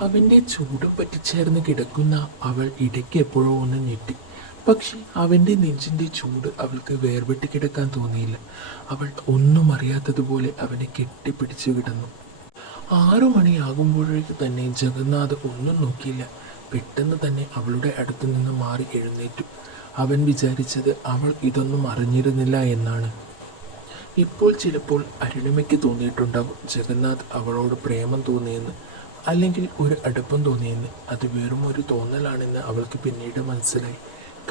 അവന്റെ ചൂടും പറ്റിച്ചേർന്ന് കിടക്കുന്ന അവൾ ഇടയ്ക്ക് എപ്പോഴോ ഒന്ന് ഞെട്ടി. പക്ഷെ അവന്റെ നെഞ്ചിന്റെ ചൂട് അവൾക്ക് വേർപെട്ട് കിടക്കാൻ തോന്നിയില്ല. അവൾ ഒന്നും അറിയാത്തതുപോലെ അവനെ കെട്ടിപ്പിടിച്ചു കിടന്നു ആറു മണിയാകുമ്പോഴേക്ക് തന്നെ ജഗന്നാഥ് ഒന്നും നോക്കിയില്ല. പെട്ടെന്ന് തന്നെ അവളുടെ അടുത്തു നിന്ന് മാറി എഴുന്നേറ്റു. അവൻ വിചാരിച്ചത് അവൾ ഇതൊന്നും അറിഞ്ഞിരുന്നില്ല എന്നാണ്. ഇപ്പോൾ ചിലപ്പോൾ അരുണിമയ്ക്ക് തോന്നിയിട്ടുണ്ടാകും ജഗന്നാഥ് അവളോട് പ്രേമം തോന്നിയെന്ന്. അല്ലെങ്കിൽ ഒരു അടുപ്പം തോന്നിയെന്ന്. അത് വെറും ഒരു തോന്നലാണെന്ന് അവൾക്ക് പിന്നീട് മനസ്സിലായി.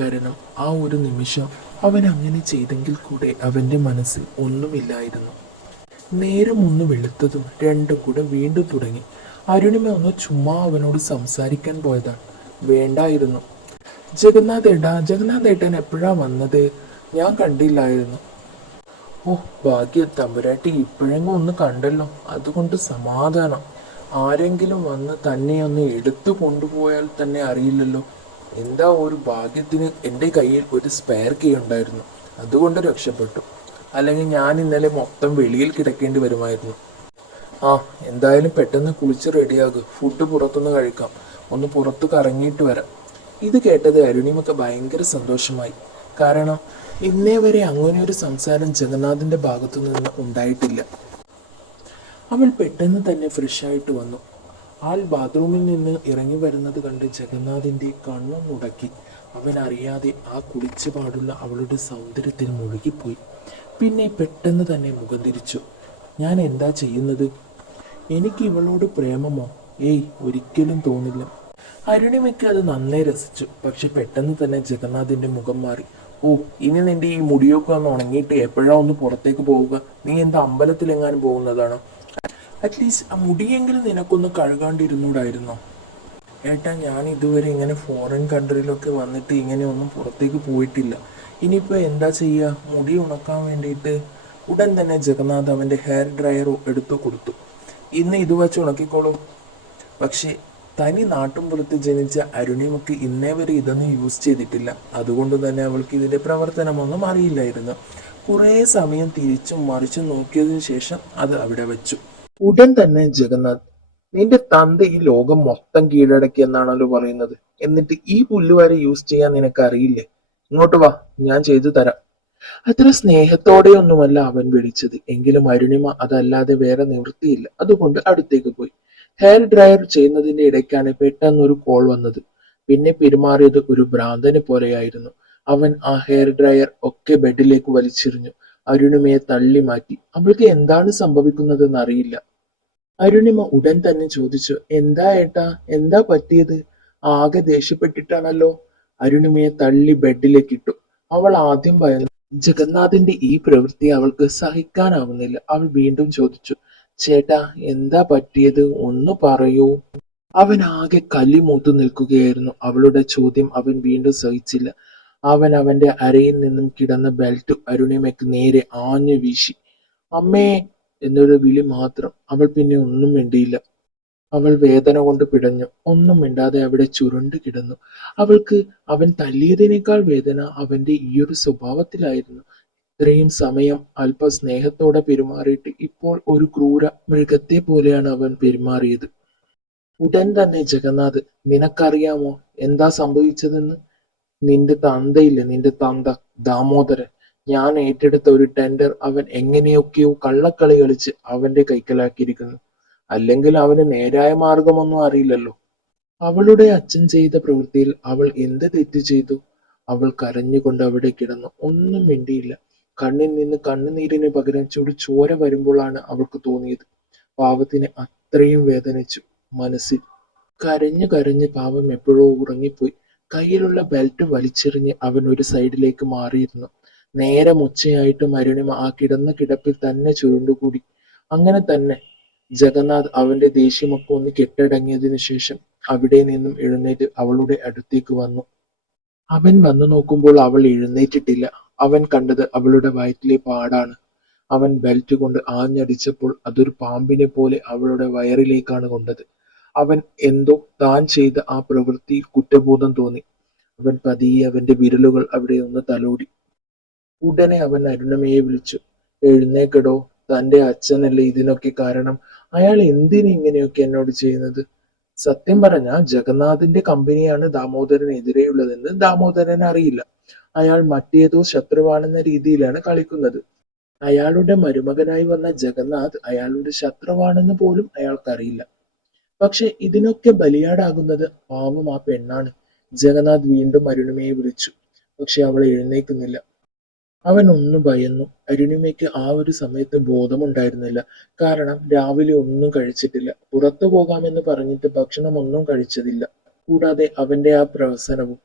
കാരണം ആ ഒരു നിമിഷം അവൻ അങ്ങനെ ചെയ്തെങ്കിൽ കൂടെ അവന്റെ മനസ്സിൽ ഒന്നുമില്ലായിരുന്നു. നേരം ഒന്ന് വെളുത്തതും രണ്ടും കൂടെ വീണ്ടും തുടങ്ങി. അരുണിമ ഒന്ന് ചുമ്മാ അവനോട് സംസാരിക്കാൻ പോയതാണ്. വേണ്ടായിരുന്നു. ജഗന്നാഥ് ഏട്ടാ ജഗന്നാഥ് ഏട്ടൻ എപ്പോഴാ വന്നത്? ഞാൻ കണ്ടില്ലായിരുന്നു. ഓ ഭാഗ്യ തമ്പുരാട്ടി ഇപ്പോഴെങ്ങും ഒന്ന് കണ്ടല്ലോ. അതുകൊണ്ട് സമാധാനം. ആരെങ്കിലും വന്ന് തന്നെ ഒന്ന് എടുത്തു കൊണ്ടുപോയാൽ തന്നെ അറിയില്ലല്ലോ. എന്താ ഒരു ഭാഗ്യത്തിന് എന്റെ കയ്യിൽ ഒരു സ്പെയർ കീ ഉണ്ടായിരുന്നു. അതുകൊണ്ട് രക്ഷപ്പെട്ടു. അല്ലെങ്കിൽ ഞാൻ ഇന്നലെ മൊത്തം വെളിയിൽ കിടക്കേണ്ടി വരുമായിരുന്നു. ആ എന്തായാലും പെട്ടെന്ന് കുളിച്ച് റെഡിയാകും ഫുഡ് പുറത്തുനിന്ന് കഴിക്കാം. ഒന്ന് പുറത്ത് കറങ്ങിയിട്ട് വരാം. ഇത് കേട്ടത് അരുണിമൊക്കെ ഭയങ്കര സന്തോഷമായി. കാരണം ഇന്നേ വരെ അങ്ങനെ ഒരു സംസാരം ജഗന്നാഥിന്റെ ഭാഗത്തു നിന്ന് ഉണ്ടായിട്ടില്ല. അവൾ പെട്ടെന്ന് തന്നെ ഫ്രഷായിട്ട് വന്നു. ആൾ ബാത്റൂമിൽ നിന്ന് ഇറങ്ങി വരുന്നത് കണ്ട് ജഗന്നാഥിന്റെ കണ്ണും മുടക്കി. അവൻ അറിയാതെ ആ കുളിച്ചു പാടുള്ള അവളുടെ സൗന്ദര്യത്തിൽ മുഴുകിപ്പോയി. പിന്നെ പെട്ടെന്ന് തന്നെ മുഖം തിരിച്ചു. ഞാൻ എന്താ ചെയ്യുന്നത്? എനിക്ക് ഇവളോട് പ്രേമമോ? ഏയ് ഒരിക്കലും തോന്നില്ല. അരുണിമയ്ക്ക് അത് നന്നേ രസിച്ചു. പക്ഷെ പെട്ടെന്ന് തന്നെ ജഗന്നാഥിന്റെ മുഖം മാറി. ഓ ഇനി നിന്റെ ഈ മുടിയൊക്കെ ഒന്ന് ഉണങ്ങിയിട്ട് എപ്പോഴാ ഒന്ന് പുറത്തേക്ക് പോവുക? നീ എന്താ അമ്പലത്തിലെങ്ങാനും പോകുന്നതാണോ? അറ്റ്ലീസ്റ്റ് ആ മുടിയെങ്കിലും നിനക്കൊന്ന് കഴുകാണ്ടിരുന്നൂടായിരുന്നോ? ഏട്ടാ ഞാൻ ഇതുവരെ ഇങ്ങനെ ഫോറിൻ കൺട്രിയിലൊക്കെ വന്നിട്ട് ഇങ്ങനെ ഒന്നും പുറത്തേക്ക് പോയിട്ടില്ല. ഇനിയിപ്പോൾ എന്താ ചെയ്യുക മുടി ഉണക്കാൻ വേണ്ടിയിട്ട് ഉടൻ തന്നെ ജഗന്നാഥ് അവന്റെ ഹെയർ ഡ്രയർ എടുത്തു കൊടുത്തു. ഇന്ന് ഇത് വച്ച് ഉണക്കിക്കോളൂ. പക്ഷേ തനി നാട്ടുംപുറത്ത് ജനിച്ച അരുണിമക്ക് ഇന്നേ വരെ ഇതൊന്നും യൂസ് ചെയ്തിട്ടില്ല. അതുകൊണ്ട് തന്നെ അവൾക്ക് ഇതിന്റെ പ്രവർത്തനമൊന്നും അറിയില്ലായിരുന്നു. കുറേ സമയം തിരിച്ചും മറിച്ചും നോക്കിയതിന് ശേഷം അത് അവിടെ വെച്ചു. ഉടൻ തന്നെ ജഗന്നാഥ് നിന്റെ തന്ത ഈ ലോകം മൊത്തം കീഴടക്കി എന്നാണല്ലോ പറയുന്നത്. എന്നിട്ട് ഈ പുല്ലുവരെ യൂസ് ചെയ്യാൻ നിനക്ക് അറിയില്ലേ ഇങ്ങോട്ട് വാ ഞാൻ ചെയ്തു തരാം. അത്ര സ്നേഹത്തോടെയൊന്നുമല്ല അവൻ വിളിച്ചത്. എങ്കിലും അരുണിമ അതല്ലാതെ വേറെ നിവൃത്തിയില്ല. അതുകൊണ്ട് അടുത്തേക്ക് പോയി. ഹെയർ ഡ്രയർ ചെയ്യുന്നതിന്റെ ഇടയ്ക്കാണ് പെട്ടെന്ന് ഒരു കോൾ വന്നത്. പിന്നെ പെരുമാറിയത് ഒരു ഭ്രാന്തനെ പോലെയായിരുന്നു. അവൻ ആ ഹെയർ ഡ്രയർ ഒക്കെ ബെഡിലേക്ക് വലിച്ചെറിഞ്ഞു. അരുണിമയെ തള്ളി മാറ്റി അവൾക്ക് എന്താണ് സംഭവിക്കുന്നതെന്ന് അറിയില്ല. അരുണിമ ഉടൻ തന്നെ ചോദിച്ചു എന്താ ഏട്ടാ എന്താ പറ്റിയത്? ആകെ ദേഷ്യപ്പെട്ടിട്ടാണല്ലോ? അരുണിമയെ തള്ളി ബെഡിലേക്ക് ഇട്ടു. അവൾ ആദ്യം ഭയന്നു ജഗന്നാഥിന്റെ ഈ പ്രവൃത്തി അവൾക്ക് സഹിക്കാനാവുന്നില്ല. അവൾ വീണ്ടും ചോദിച്ചു ചേട്ടാ എന്താ പറ്റിയത്? ഒന്ന് പറയൂ. അവൻ ആകെ കല്ലി മൂത്തു നിൽക്കുകയായിരുന്നു. അവളുടെ ചോദ്യം അവൻ വീണ്ടും സഹിച്ചില്ല. അവൻ അവന്റെ അരയിൽ നിന്നും കിടന്ന ബെൽറ്റ് അരുണിമയ്ക്ക് നേരെ ആഞ്ഞു വീശി. അമ്മേ എന്നൊരു വിളി മാത്രം അവൾ പിന്നെ ഒന്നും മിണ്ടിയില്ല. അവൾ വേദന കൊണ്ട് പിടഞ്ഞു. ഒന്നും മിണ്ടാതെ അവിടെ ചുരുണ്ട് കിടന്നു. അവൾക്ക് അവൻ തല്ലിയതിനേക്കാൾ വേദന അവന്റെ ഈയൊരു സ്വഭാവത്തിലായിരുന്നു. ഇത്രയും സമയം അല്പ സ്നേഹത്തോടെ പെരുമാറിയിട്ട് ഇപ്പോൾ ഒരു ക്രൂര മൃഗത്തെ പോലെയാണ് അവൻ പെരുമാറിയത്. ഉടൻ തന്നെ ജഗന്നാഥ് നിനക്കറിയാമോ എന്താ സംഭവിച്ചതെന്ന്? നിന്റെ തന്തയില്ലേ? നിന്റെ തന്ത ദാമോദരൻ. ഞാൻ ഏറ്റെടുത്ത ഒരു ടെൻഡർ അവൻ എങ്ങനെയൊക്കെയോ കള്ളക്കളി കളിച്ച് അവന്റെ കൈക്കലാക്കിയിരിക്കുന്നു. അല്ലെങ്കിൽ അവന് നേരായ മാർഗമൊന്നും അറിയില്ലല്ലോ. അവളുടെ അച്ഛൻ ചെയ്ത പ്രവൃത്തിയിൽ അവൾ എന്ത് തെറ്റ് ചെയ്തു? അവൾ കരഞ്ഞുകൊണ്ട് അവിടെ കിടന്നു. ഒന്നും മിണ്ടിയില്ല. കണ്ണിൽ നിന്ന് കണ്ണുനീരിന് പകരം ചുടു ചോര വരുമ്പോഴാണ് അവൾക്ക് തോന്നിയത്. പാവത്തിന് അത്രയും വേദനിച്ചു മനസ്സിൽ. കരഞ്ഞു കരഞ്ഞ് പാവം എപ്പോഴോ ഉറങ്ങിപ്പോയി. കയ്യിലുള്ള ബെൽറ്റ് വലിച്ചെറിഞ്ഞ് അവൻ ഒരു സൈഡിലേക്ക് മാറിയിരുന്നു. നേരെ മുച്ചയായിട്ട് അരുണിമ ആ കിടന്ന കിടപ്പിൽ തന്നെ ചുരുണ്ടുകൂടി. അങ്ങനെ തന്നെ ജഗന്നാഥ് അവന്റെ ദേഷ്യമൊക്കെ ഒന്ന് കെട്ടടങ്ങിയതിനു ശേഷം അവിടെ നിന്നും എഴുന്നേറ്റ് അവളുടെ അടുത്തേക്ക് വന്നു. അവൻ വന്നു നോക്കുമ്പോൾ അവൾ എഴുന്നേറ്റിട്ടില്ല. അവൻ കണ്ടത് അവളുടെ വയറ്റിലെ പാടാണ്. അവൻ ബെൽറ്റ് കൊണ്ട് ആഞ്ഞടിച്ചപ്പോൾ അതൊരു പാമ്പിനെ പോലെ അവളുടെ വയറിലേക്കാണ് കൊണ്ടത്. അവൻ എന്തോ താൻ ചെയ്ത ആ പ്രവൃത്തി കുറ്റബോധം തോന്നി. അവൻ പതിയെ അവന്റെ വിരലുകൾ അവിടെ ഒന്ന് തലോടി. ഉടനെ അവൻ അരുണമയെ വിളിച്ചു. എഴുന്നേക്കടോ തന്റെ അച്ഛനല്ലേ ഇതിനൊക്കെ കാരണം. അയാൾ എന്തിനു ഇങ്ങനെയൊക്കെ എന്നോട് ചെയ്യുന്നത്? സത്യം പറഞ്ഞ ജഗന്നാഥിന്റെ കമ്പനിയാണ് ദാമോദരനെതിരെയുള്ളതെന്ന് ദാമോദരൻ അറിയില്ല അയാൾ മറ്റേതോ ശത്രുവാണെന്ന രീതിയിലാണ് കളിക്കുന്നത്. അയാളുടെ മരുമകനായി വന്ന ജഗന്നാഥ് അയാളുടെ ശത്രുവാണെന്ന് പോലും അയാൾക്കറിയില്ല. പക്ഷെ ഇതിനൊക്കെ ബലിയാടാകുന്നത് പാവം ആ പെണ്ണാണ്. ജഗന്നാഥ് വീണ്ടും അരുണിമയെ വിളിച്ചു. പക്ഷെ അവൾ എഴുന്നേക്കുന്നില്ല അവൻ ഒന്ന് ഭയന്നു. അരുണിമയ്ക്ക് ആ ഒരു സമയത്ത് ബോധമുണ്ടായിരുന്നില്ല. കാരണം രാവിലെ ഒന്നും കഴിച്ചിട്ടില്ല. പുറത്തു പോകാമെന്ന് പറഞ്ഞിട്ട് ഭക്ഷണം ഒന്നും കഴിച്ചതില്ല. കൂടാതെ അവന്റെ ആ പ്രവസനവും.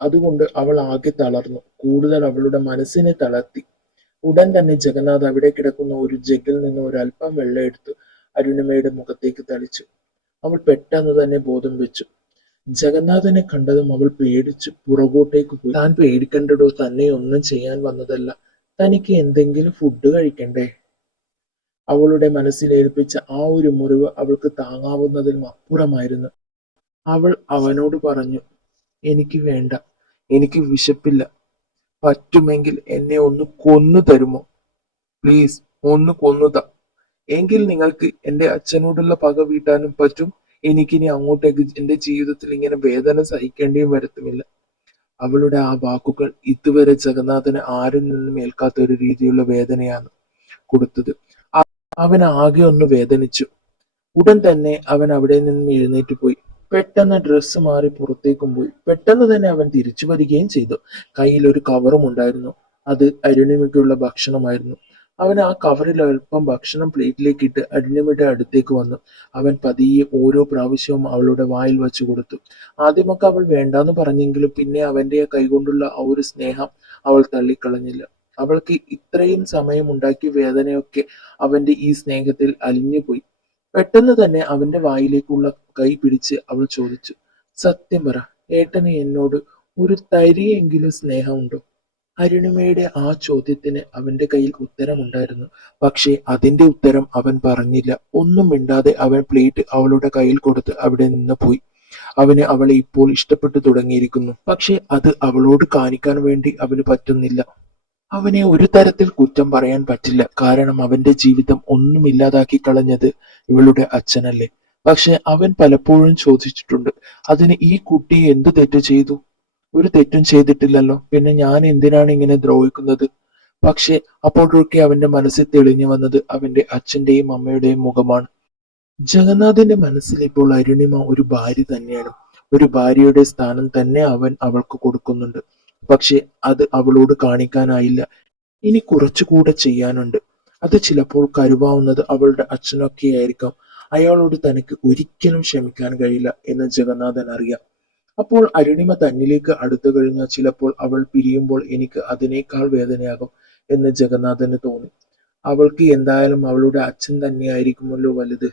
അതുകൊണ്ട് അവൾ ആകെ തളർന്നു. കൂടുതൽ അവളുടെ മനസ്സിനെ തളർത്തി. ഉടൻ തന്നെ ജഗന്നാഥ് അവിടെ കിടക്കുന്ന ഒരു ജഗ്ഗിൽ നിന്ന് ഒരല്പം വെള്ളം എടുത്ത് അരുണിമയുടെ മുഖത്തേക്ക് തളിച്ചു. അവൾ പെട്ടെന്ന് തന്നെ ബോധം വെച്ചു. ജഗന്നാഥനെ കണ്ടതും അവൾ പേടിച്ച് പുറകോട്ടേക്ക് പോയി. താൻ പേടിക്കണ്ടടോ തന്നെ ഒന്നും ചെയ്യാൻ വന്നതല്ല. തനിക്ക് എന്തെങ്കിലും ഫുഡ് കഴിക്കണ്ടേ? അവളുടെ മനസ്സിലേൽപ്പിച്ച ആ ഒരു മുറിവ് അവൾക്ക് താങ്ങാവുന്നതിലും അപ്പുറമായിരുന്നു. അവൾ അവനോട് പറഞ്ഞു എനിക്ക് വേണ്ട എനിക്ക് വിശപ്പില്ല. പറ്റുമെങ്കിൽ എന്നെ ഒന്ന് കൊന്നു തരുമോ? പ്ലീസ് ഒന്ന് കൊന്നുത. എങ്കിൽ നിങ്ങൾക്ക് എന്റെ അച്ഛനോടുള്ള പക വീട്ടാനും പറ്റും. എനിക്കിനി അങ്ങോട്ടേക്ക് എന്റെ ജീവിതത്തിൽ ഇങ്ങനെ വേദന സഹിക്കേണ്ടിയും വരത്തുമില്ല. അവളുടെ ആ വാക്കുകൾ ഇതുവരെ ജഗന്നാഥന് ആരിൽ നിന്നും ഏൽക്കാത്ത ഒരു രീതിയിലുള്ള വേദനയാണ് കൊടുത്തത്. അവൻ ആകെ ഒന്ന് വേദനിച്ചു. ഉടൻ തന്നെ അവൻ അവിടെ നിന്നും എഴുന്നേറ്റ് പോയി. പെട്ടെന്ന് ഡ്രസ്സ് മാറി പുറത്തേക്കും പോയി. പെട്ടെന്ന് തന്നെ അവൻ തിരിച്ചു വരികയും ചെയ്തു. കയ്യിൽ ഒരു കവറും ഉണ്ടായിരുന്നു. അത് അരുണിമയ്ക്കുള്ള ഭക്ഷണമായിരുന്നു. അവൻ ആ കവറിൽ അല്പം ഭക്ഷണം പ്ലേറ്റിലേക്ക് ഇട്ട് അരുണിമയുടെ അടുത്തേക്ക് വന്നു. അവൻ പതിയെ ഓരോ പ്രാവശ്യവും അവളുടെ വായിൽ വെച്ചു കൊടുത്തു. ആദ്യമൊക്കെ അവൾ വേണ്ടാന്ന് പറഞ്ഞെങ്കിലും പിന്നെ അവന്റെ കൈകൊണ്ടുള്ള ആ ഒരു സ്നേഹം അവൾ തള്ളിക്കളഞ്ഞില്ല. അവൾക്ക് ഇത്രയും സമയം ഉണ്ടാക്കിയ വേദനയൊക്കെ അവന്റെ ഈ സ്നേഹത്തിൽ അലിഞ്ഞുപോയി. പെട്ടെന്ന് തന്നെ അവന്റെ വായിലേക്കുള്ള കൈ പിടിച്ച് അവൾ ചോദിച്ചു സത്യം പറ ഏട്ടന് എന്നോട് ഒരു തരിയെങ്കിലും സ്നേഹമുണ്ടോ? അരുണിമയുടെ ആ ചോദ്യത്തിന് അവന്റെ കയ്യിൽ ഉത്തരമുണ്ടായിരുന്നു. പക്ഷേ അതിന്റെ ഉത്തരം അവൻ പറഞ്ഞില്ല. ഒന്നും മിണ്ടാതെ അവൻ പ്ലേറ്റ് അവളുടെ കയ്യിൽ കൊടുത്ത് അവിടെ നിന്ന് പോയി. അവന് അവളെ ഇപ്പോൾ ഇഷ്ടപ്പെട്ടു തുടങ്ങിയിരിക്കുന്നു. പക്ഷെ അത് അവളോട് കാണിക്കാൻ വേണ്ടി അവന് പറ്റുന്നില്ല. അവനെ ഒരു തരത്തിൽ കുറ്റം പറയാൻ പറ്റില്ല. കാരണം അവന്റെ ജീവിതം ഒന്നും ഇല്ലാതാക്കി കളഞ്ഞത് ഇവളുടെ അച്ഛനല്ലേ. പക്ഷെ അവൻ പലപ്പോഴും ചോദിച്ചിട്ടുണ്ട് അതിന് ഈ കുട്ടി എന്തു തെറ്റ് ചെയ്തു? ഒരു തെറ്റും ചെയ്തിട്ടില്ലല്ലോ. പിന്നെ ഞാൻ എന്തിനാണ് ഇങ്ങനെ ദ്രോഹിക്കുന്നത്? പക്ഷെ അപ്പോഴൊക്കെ അവന്റെ മനസ്സിൽ തെളിഞ്ഞു വന്നത് അവന്റെ അച്ഛന്റെയും അമ്മയുടെയും മുഖമാണ്. ജഗന്നാഥിന്റെ മനസ്സിൽ ഇപ്പോൾ അരുണിമ ഒരു ഭാര്യ തന്നെയാണ്. ഒരു ഭാര്യയുടെ സ്ഥാനം തന്നെ അവൻ അവൾക്ക് കൊടുക്കുന്നുണ്ട്. പക്ഷെ അത് അവളോട് കാണിക്കാനായില്ല. ഇനി കുറച്ചുകൂടെ ചെയ്യാനുണ്ട്. അത് ചിലപ്പോൾ കരുവാവുന്നത് അവളുടെ അച്ഛനൊക്കെ ആയിരിക്കാം. അയാളോട് തനിക്ക് ഒരിക്കലും ക്ഷമിക്കാൻ കഴിയില്ല എന്ന് ജഗന്നാഥൻ അറിയാം. അപ്പോൾ അരുണിമ തന്നിലേക്ക് അടുത്തു കഴിഞ്ഞാൽ ചിലപ്പോൾ അവൾ പിരിയുമ്പോൾ എനിക്ക് അതിനേക്കാൾ വേദനയാകും എന്ന് ജഗന്നാഥന് തോന്നി. അവൾക്ക് എന്തായാലും അവളുടെ അച്ഛൻ തന്നെയായിരിക്കുമല്ലോ വലുത്.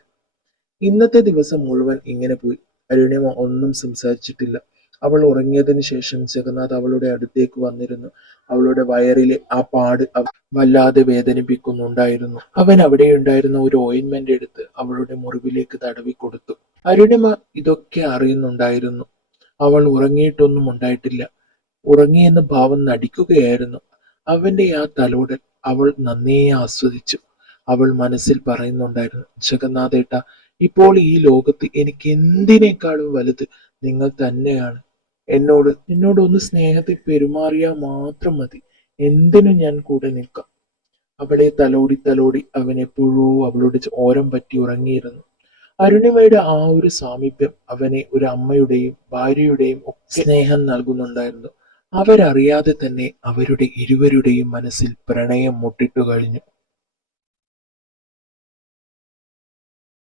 ഇന്നത്തെ ദിവസം മുഴുവൻ ഇങ്ങനെ പോയി. അരുണിമ ഒന്നും സംസാരിച്ചിട്ടില്ല. അവൾ ഉറങ്ങിയതിനു ശേഷം ജഗന്നാഥ് അവളുടെ അടുത്തേക്ക് വന്നിരുന്നു. അവളുടെ വയറിലെ ആ പാട് വല്ലാതെ വേദനിപ്പിക്കുന്നുണ്ടായിരുന്നു. അവൻ അവിടെ ഉണ്ടായിരുന്ന ഒരു ഓയിൻമെന്റ് എടുത്ത് അവളുടെ മുറിവിലേക്ക് തടവി കൊടുത്തു അരുണിമ ഇതൊക്കെ അറിയുന്നുണ്ടായിരുന്നു. അവൾ ഉറങ്ങിയിട്ടൊന്നും ഉണ്ടായിട്ടില്ല. ഉറങ്ങിയെന്ന് ഭാവം നടിക്കുകയായിരുന്നു. അവന്റെ ആ തലോടൽ അവൾ നന്നേ ആസ്വദിച്ചു. അവൾ മനസ്സിൽ പറയുന്നുണ്ടായിരുന്നു ജഗന്നാഥേട്ട ഇപ്പോൾ ഈ ലോകത്ത് എനിക്ക് എന്തിനേക്കാളും വലുത് നിങ്ങൾ തന്നെയാണ്. എന്നോട് എന്നോട് ഒന്ന് സ്നേഹത്തിൽ പെരുമാറിയാൽ മാത്രം മതി. എന്തിനും ഞാൻ കൂടെ നിൽക്കാം. അവളെ തലോടി തലോടി അവൻ എപ്പോഴോ അവളുടെ ഓരം പറ്റി ഉറങ്ങിയിരുന്നു. അരുണിമയുടെ ആ ഒരു സാമീപ്യം അവനെ ഒരു അമ്മയുടെയും ഭാര്യയുടെയും ഒക്കെ സ്നേഹം നൽകുന്നുണ്ടായിരുന്നു. അവരറിയാതെ തന്നെ അവരുടെ ഇരുവരുടെയും മനസ്സിൽ പ്രണയം മുട്ടിട്ടു കഴിഞ്ഞു.